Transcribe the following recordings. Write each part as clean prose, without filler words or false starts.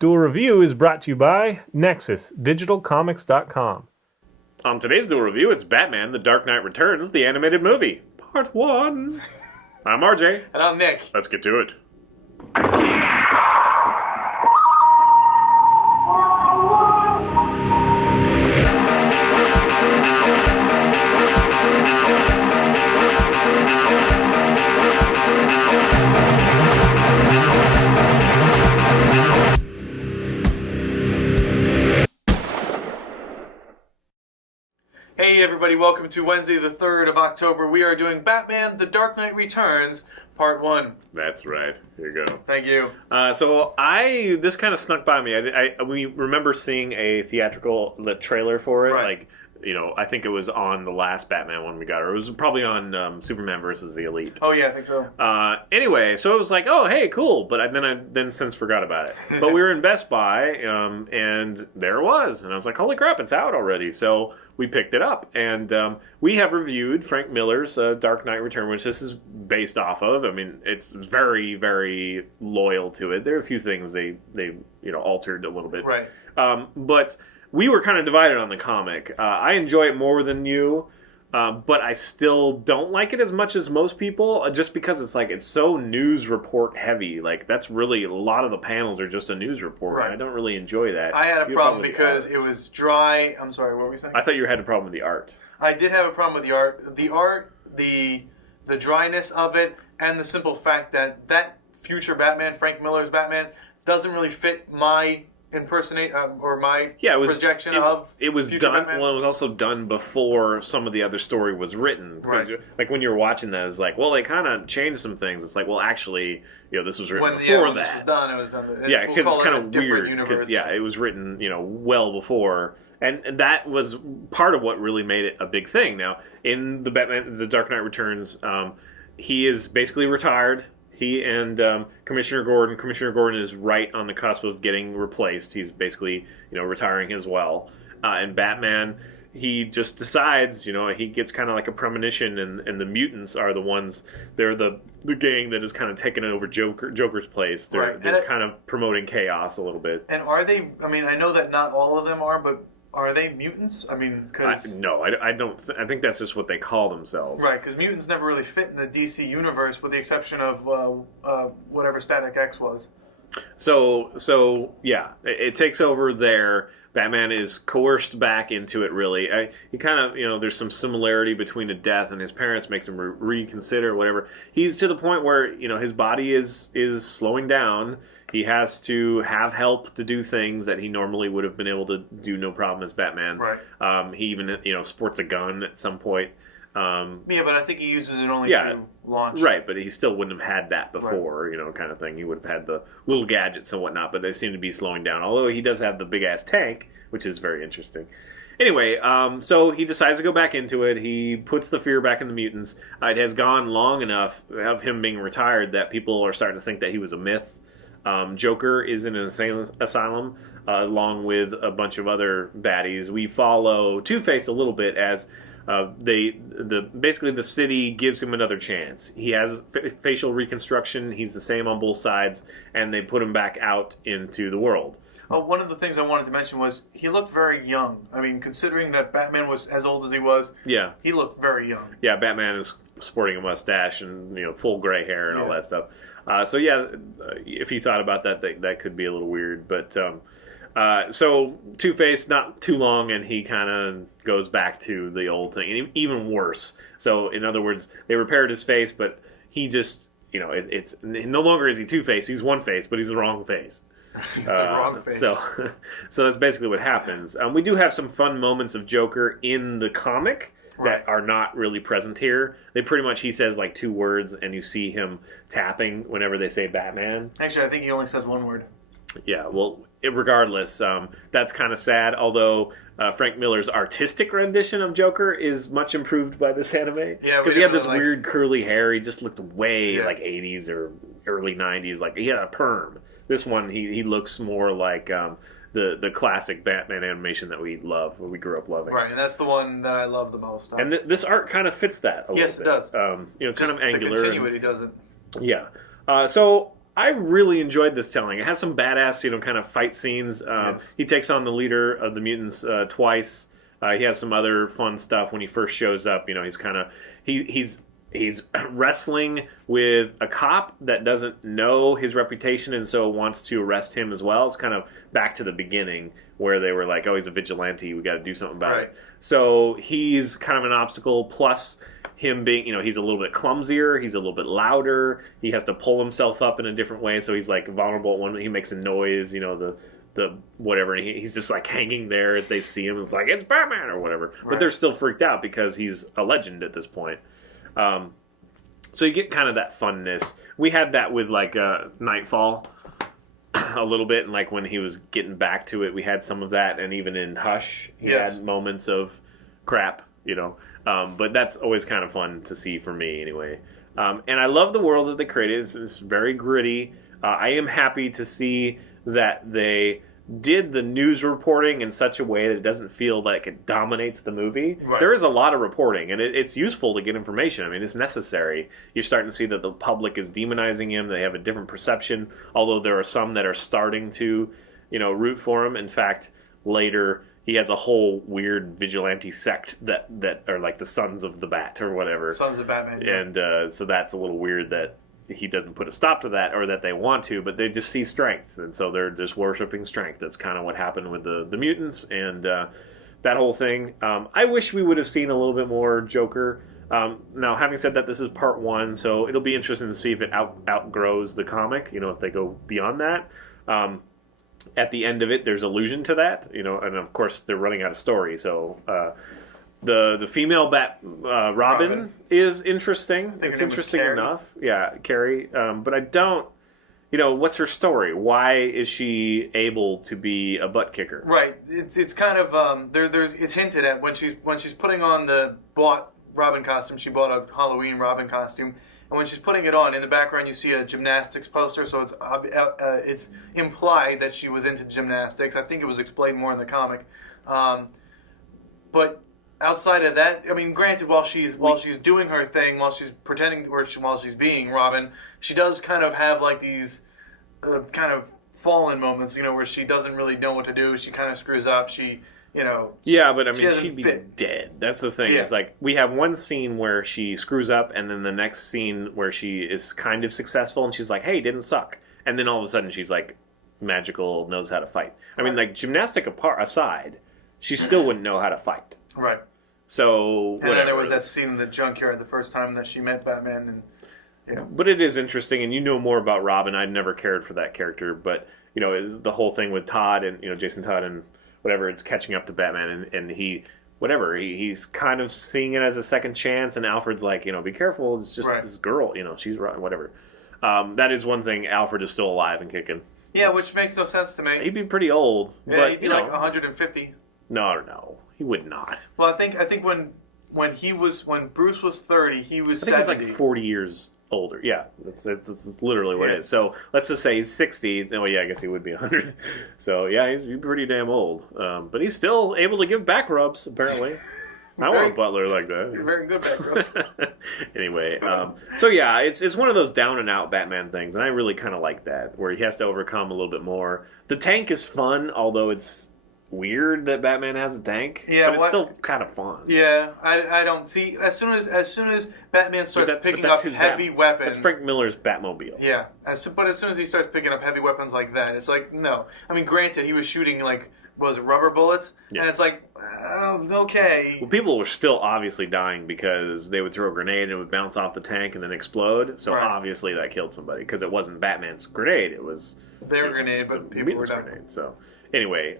Duel Review is brought to you by NexusDigitalComics.com. On today's Duel Review, it's Batman: The Dark Knight Returns, the animated movie, Part 1. I'm RJ. And I'm Nick. Let's get to it. Hey everybody, welcome to Wednesday the 3rd of October. We are doing Batman: The Dark Knight Returns, Part 1. That's right. Here you go. Thank you. This kind of snuck by me. We remember seeing a theatrical trailer for it. Right. I think it was on the last Batman one we got, or it was probably on Superman versus the Elite. Oh yeah, I think so. Anyway, so it was like, oh, hey, cool. But I then since forgot about it. But we were in Best Buy, and there it was. And I was like, holy crap, it's out already. So we picked it up. And we have reviewed Frank Miller's Dark Knight Return, which this is based off of. I mean, it's very, very loyal to it. There are a few things they altered a little bit. Right. But we were kind of divided on the comic. I enjoy it more than you, but I still don't like it as much as most people, just because it's so news report heavy. Like, that's really, a lot of the panels are just a news report. Right. And I don't really enjoy that. I had a problem because it was dry. I'm sorry, what were we saying? I thought you had a problem with the art. I did have a problem with the art. The art, the dryness of it, and the simple fact that future Batman, Frank Miller's Batman, doesn't really fit my projection of it was future done. Batman. Well, it was also done before some of the other story was written. Right. Like when you were watching that, it's like, well, they kind of changed some things. It's like, well, actually, this was written before when that. This was done. Yeah, because it's kind of weird. Universe. Yeah, it was written, well before, and that was part of what really made it a big thing. Now, in the Batman, The Dark Knight Returns, he is basically retired. He and Commissioner Gordon is right on the cusp of getting replaced. He's basically, retiring as well. And Batman, he just decides, he gets kind of like a premonition, and the mutants are the ones, they're the gang that is kind of taking over Joker's place. They're kind of promoting chaos a little bit. And are they, I know that not all of them are, but are they mutants? No, I don't. I think that's just what they call themselves. Right, because mutants never really fit in the DC universe, with the exception of whatever Static X was. So yeah, it takes over there. Batman is coerced back into it. Really, he kind of, there's some similarity between a death and his parents, makes him reconsider whatever. He's to the point where his body is slowing down. He has to have help to do things that he normally would have been able to do no problem as Batman. Right. He even sports a gun at some point. Yeah, but I think he uses it only to launch. Right, but he still wouldn't have had that before, kind of thing. He would have had the little gadgets and whatnot, but they seem to be slowing down. Although he does have the big-ass tank, which is very interesting. Anyway, so he decides to go back into it. He puts the fear back in the mutants. It has gone long enough of him being retired that people are starting to think that he was a myth. Joker is in an asylum, along with a bunch of other baddies. We follow Two-Face a little bit as basically the city gives him another chance. He has facial reconstruction. He's the same on both sides, and they put him back out into the world. One of the things I wanted to mention was he looked very young. Considering that Batman was as old as he was, yeah, he looked very young. Yeah, Batman is sporting a mustache and full gray hair and all that stuff. If you thought about that, that could be a little weird. But so Two-Face, not too long, and he kind of goes back to the old thing, and even worse. So in other words, they repaired his face, but he just, it's no longer is he Two-Face. He's one face, but he's the wrong face. He's the wrong face. So that's basically what happens. We do have some fun moments of Joker in the comic that are not really present here. They pretty much, he says like 2 words, and you see him tapping whenever they say Batman. Actually, I think he only says 1 word. Yeah, well, regardless, that's kind of sad, although Frank Miller's artistic rendition of Joker is much improved by this anime. Yeah, because he had this weird curly hair. He just looked way like 80s or early 90s. Like, he had a perm. This one, he looks more like the classic Batman animation that we love, we grew up loving. Right, and that's the one that I love the most. And this art kind of fits that a little bit. Yes, it does. Kind of angular. To continue it, he doesn't. Yeah. So I really enjoyed this telling. It has some badass, kind of fight scenes. Yes. He takes on the leader of the mutants twice. He has some other fun stuff when he first shows up. He's kind of he's wrestling with a cop that doesn't know his reputation and so wants to arrest him as well. It's kind of back to the beginning where they were like, "Oh, he's a vigilante. We got to do something about it." So he's kind of an obstacle. Plus, him being, he's a little bit clumsier, he's a little bit louder, he has to pull himself up in a different way, so he's like vulnerable when he makes a noise, the whatever, and he's just like hanging there as they see him. It's like, it's Batman or whatever. Right. But they're still freaked out because he's a legend at this point. So you get kind of that funness. We had that with like Nightfall a little bit, and like when he was getting back to it, we had some of that, and even in Hush, he had moments of crap, but that's always kind of fun to see for me anyway. And I love the world that they created. It's very gritty. I am happy to see that they did the news reporting in such a way that it doesn't feel like it dominates the movie. Right. There is a lot of reporting, and it's useful to get information. I mean, it's necessary. You're starting to see that the public is demonizing him. They have a different perception, although there are some that are starting to, root for him. In fact, later, he has a whole weird vigilante sect that are like the Sons of the Bat or whatever. Sons of Batman. Yeah. And so that's a little weird that he doesn't put a stop to that, or that they want to, but they just see strength, and so they're just worshiping strength. That's kind of what happened with the mutants and that whole thing. I wish we would have seen a little bit more Joker. Now, having said that, this is part 1, so it'll be interesting to see if it outgrows the comic, if they go beyond that. At the end of it, there's allusion to that, and of course they're running out of story, so the female Robin is interesting. It's interesting enough. Yeah, Carrie. But I don't, what's her story? Why is she able to be a butt kicker? Right. It's kind of it's hinted at when she's putting on the bought Robin costume. She bought a Halloween Robin costume, and when she's putting it on, in the background you see a gymnastics poster. So it's implied that she was into gymnastics. I think it was explained more in the comic, but outside of that, I mean, granted, while she's doing her thing, while she's pretending, while she's being Robin, she does kind of have like these kind of fallen moments, where she doesn't really know what to do. She kind of screws up. Yeah, but I mean, she'd be dead. That's the thing. Yeah. It's like we have one scene where she screws up, and then the next scene where she is kind of successful, and she's like, "Hey, didn't suck," and then all of a sudden she's like magical, knows how to fight. I mean, like gymnastic aside, she still wouldn't know how to fight. Right. So, and then there was that scene in the junkyard the first time that she met Batman, and But it is interesting, and you know more about Robin. I'd never cared for that character, but the whole thing with Todd and Jason Todd and whatever, it's catching up to Batman, and he's kind of seeing it as a second chance, and Alfred's like, be careful. It's just this girl, she's right, whatever. That is one thing. Alfred is still alive and kicking. Yeah, which makes no sense to me. He'd be pretty old. Yeah, but, he'd be like 150. No, he would not. Well, I think when Bruce was 30, he was 70. I think he's like 40 years older. Yeah, that's literally what it is. So let's just say he's 60. Oh yeah, I guess he would be 100. So yeah, he's pretty damn old. But he's still able to give back rubs, apparently. I want a butler like that. You're very good back rubs. Anyway, so yeah, it's one of those down and out Batman things, and I really kind of like that, where he has to overcome a little bit more. The tank is fun, although it's weird that Batman has a tank, but it's still kind of fun. Yeah, I don't see as soon as Batman starts picking up heavy weapons. That's Frank Miller's Batmobile. Yeah, but as soon as he starts picking up heavy weapons like that, it's like no. I mean, granted, he was shooting like rubber bullets, and it's like okay. Well, people were still obviously dying because they would throw a grenade and it would bounce off the tank and then explode. So obviously that killed somebody because it wasn't Batman's grenade; it was their grenade, but people were dying. Grenade. So anyway.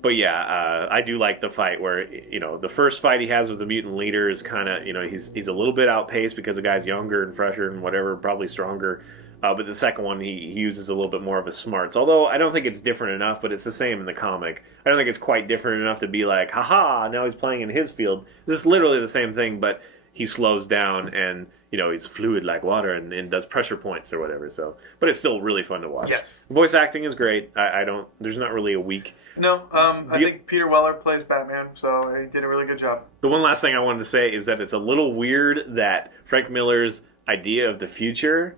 But yeah, I do like the fight where, the first fight he has with the mutant leader is kind of, he's a little bit outpaced because the guy's younger and fresher and whatever, probably stronger. But the second one, he uses a little bit more of his smarts. Although I don't think it's different enough, but it's the same in the comic. I don't think it's quite different enough to be like, haha, now he's playing in his field. This is literally the same thing, but he slows down and, he's fluid like water and does pressure points or whatever. So, but it's still really fun to watch. Yes. Voice acting is great. There's not really a weak... No, I think Peter Weller plays Batman, so he did a really good job. The one last thing I wanted to say is that it's a little weird that Frank Miller's idea of the future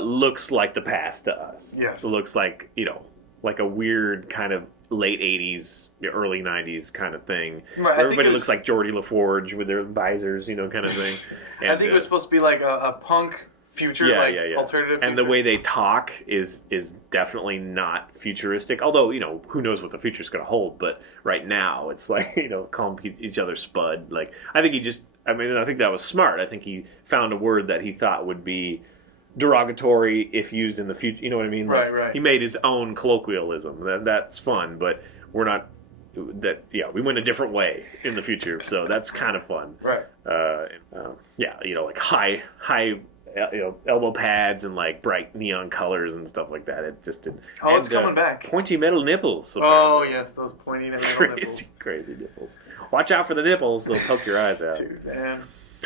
looks like the past to us. Yes. It looks like, like a weird kind of late 80s, early 90s kind of thing. Right, Everybody looks like Geordie LaForge with their visors, kind of thing. And, I think it was supposed to be like a punk future, alternative and future. the way they talk is definitely not futuristic. Although, who knows what the future's going to hold. But right now, it's like, calling each other spud. Like, I think I think that was smart. I think he found a word that he thought would be derogatory if used in the future. You know what I mean? Like, right. He made his own colloquialism. That's fun, but we're not. We went a different way in the future, so that's kind of fun. Right. Like high elbow pads and like bright neon colors and stuff like that. It just did. Oh, it's coming back. Pointy metal nipples. Oh yes, those pointy metal nipples. Crazy nipples. Watch out for the nipples; they'll poke your eyes out. Dude, man.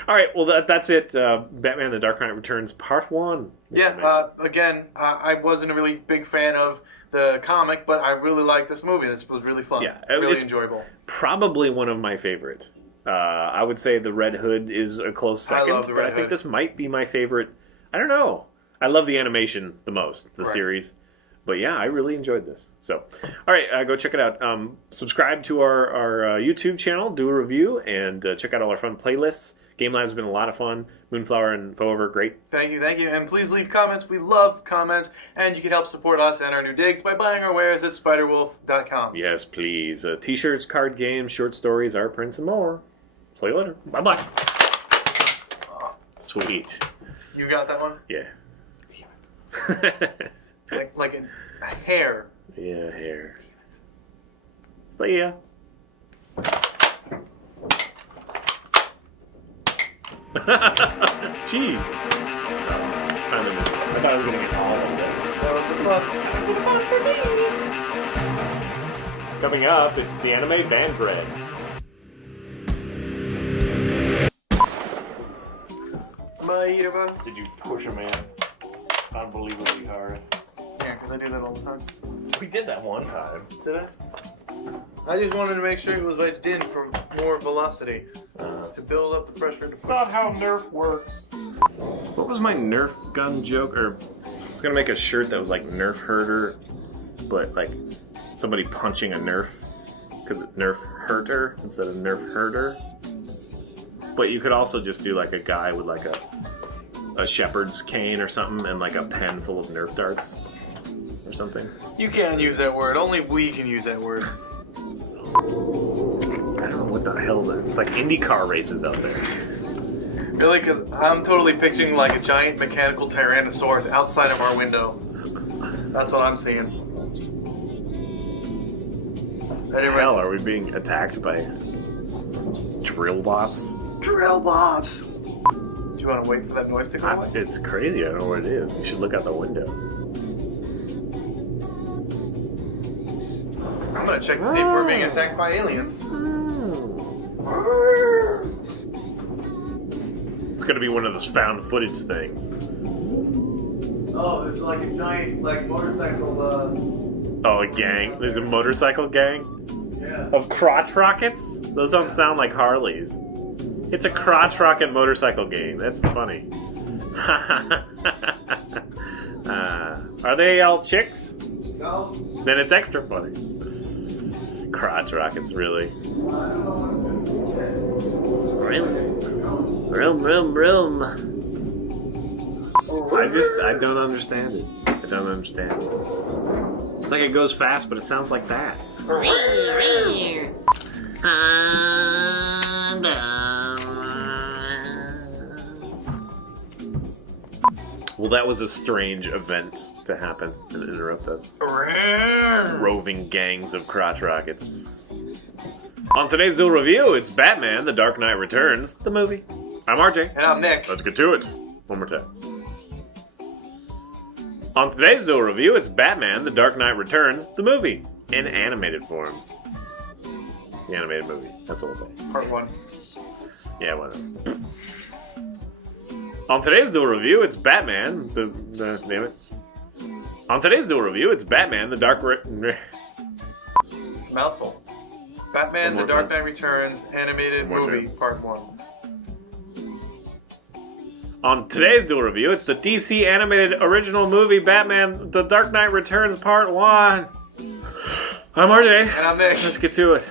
All right, well that's it. Batman: The Dark Knight Returns, Part 1. Yeah. Again, I wasn't a really big fan of the comic, but I really liked this movie. This was really fun. Yeah, really enjoyable. Probably one of my favorite. I would say the Red Hood is a close second, but I think this might be my favorite. I don't know. I love the animation the most, the series. But yeah, I really enjoyed this. So, all right, go check it out. Subscribe to our YouTube channel, do a review, and check out all our fun playlists. Game Lab's been a lot of fun. Moonflower and Forever, great. Thank you. And please leave comments. We love comments. And you can help support us and our new digs by buying our wares at spiderwolf.com. Yes, please. T-shirts, card games, short stories, art prints, and more. See you later. Bye-bye. Sweet. You got that one? Yeah. like a hair. Yeah, hair. See ya. Jeez. I thought I was going to get all of it. Coming up, it's the anime Band Bread. Did you push a man unbelievably hard? Yeah, because I do that all the time. We did that one time. Did I? I just wanted to make sure it was wedged in for more velocity to build up the pressure. That's not how Nerf works. What was my Nerf gun joke? Or I was gonna make a shirt that was like Nerf herder, but like somebody punching a Nerf because it's Nerf herder instead of Nerf herder. But you could also just do like a guy with like a shepherd's cane or something and like a pen full of Nerf darts or something. You can't use that word. Only we can use that word. I don't know what the hell that is. It's like IndyCar races out there. Really? Because I'm totally picturing like a giant mechanical Tyrannosaurus outside of our window. That's what I'm seeing. Hell, are we being attacked by drill bots? Drill bots! Do you want to wait for that noise to go away? It's crazy. I don't know what it is. You should look out the window. I'm gonna check to see if we're being attacked by aliens. It's gonna be one of those found footage things. Oh, there's like a giant motorcycle. Oh, a gang. There's a motorcycle gang of crotch rockets. Those don't sound like Harleys. It's a crotch rocket motorcycle gang. That's funny. Are they all chicks? No. Then it's extra funny. Crotch rockets, really. Vroom, vroom, vroom. I don't understand it. I don't understand it. It's like it goes fast, but it sounds like that. Well, that was a strange event to happen and interrupt us. Roving gangs of crotch rockets. On today's Duel review, it's Batman: The Dark Knight Returns, the movie. I'm RJ. And I'm Nick. Let's get to it. One more time. On today's Duel review, it's Batman: The Dark Knight Returns, the movie, in animated form. The animated movie. That's what we'll say. Part 1. Yeah, whatever. On today's Duel review, it's Batman. Damn it. On today's Duel review, it's Batman: The Dark. Mouthful. Batman: The Dark Knight Returns animated movie, time. Part 1. On today's Duel Review, it's the DC animated original movie Batman: The Dark Knight Returns Part 1. I'm RJ. And I'm Nick. Let's get to it.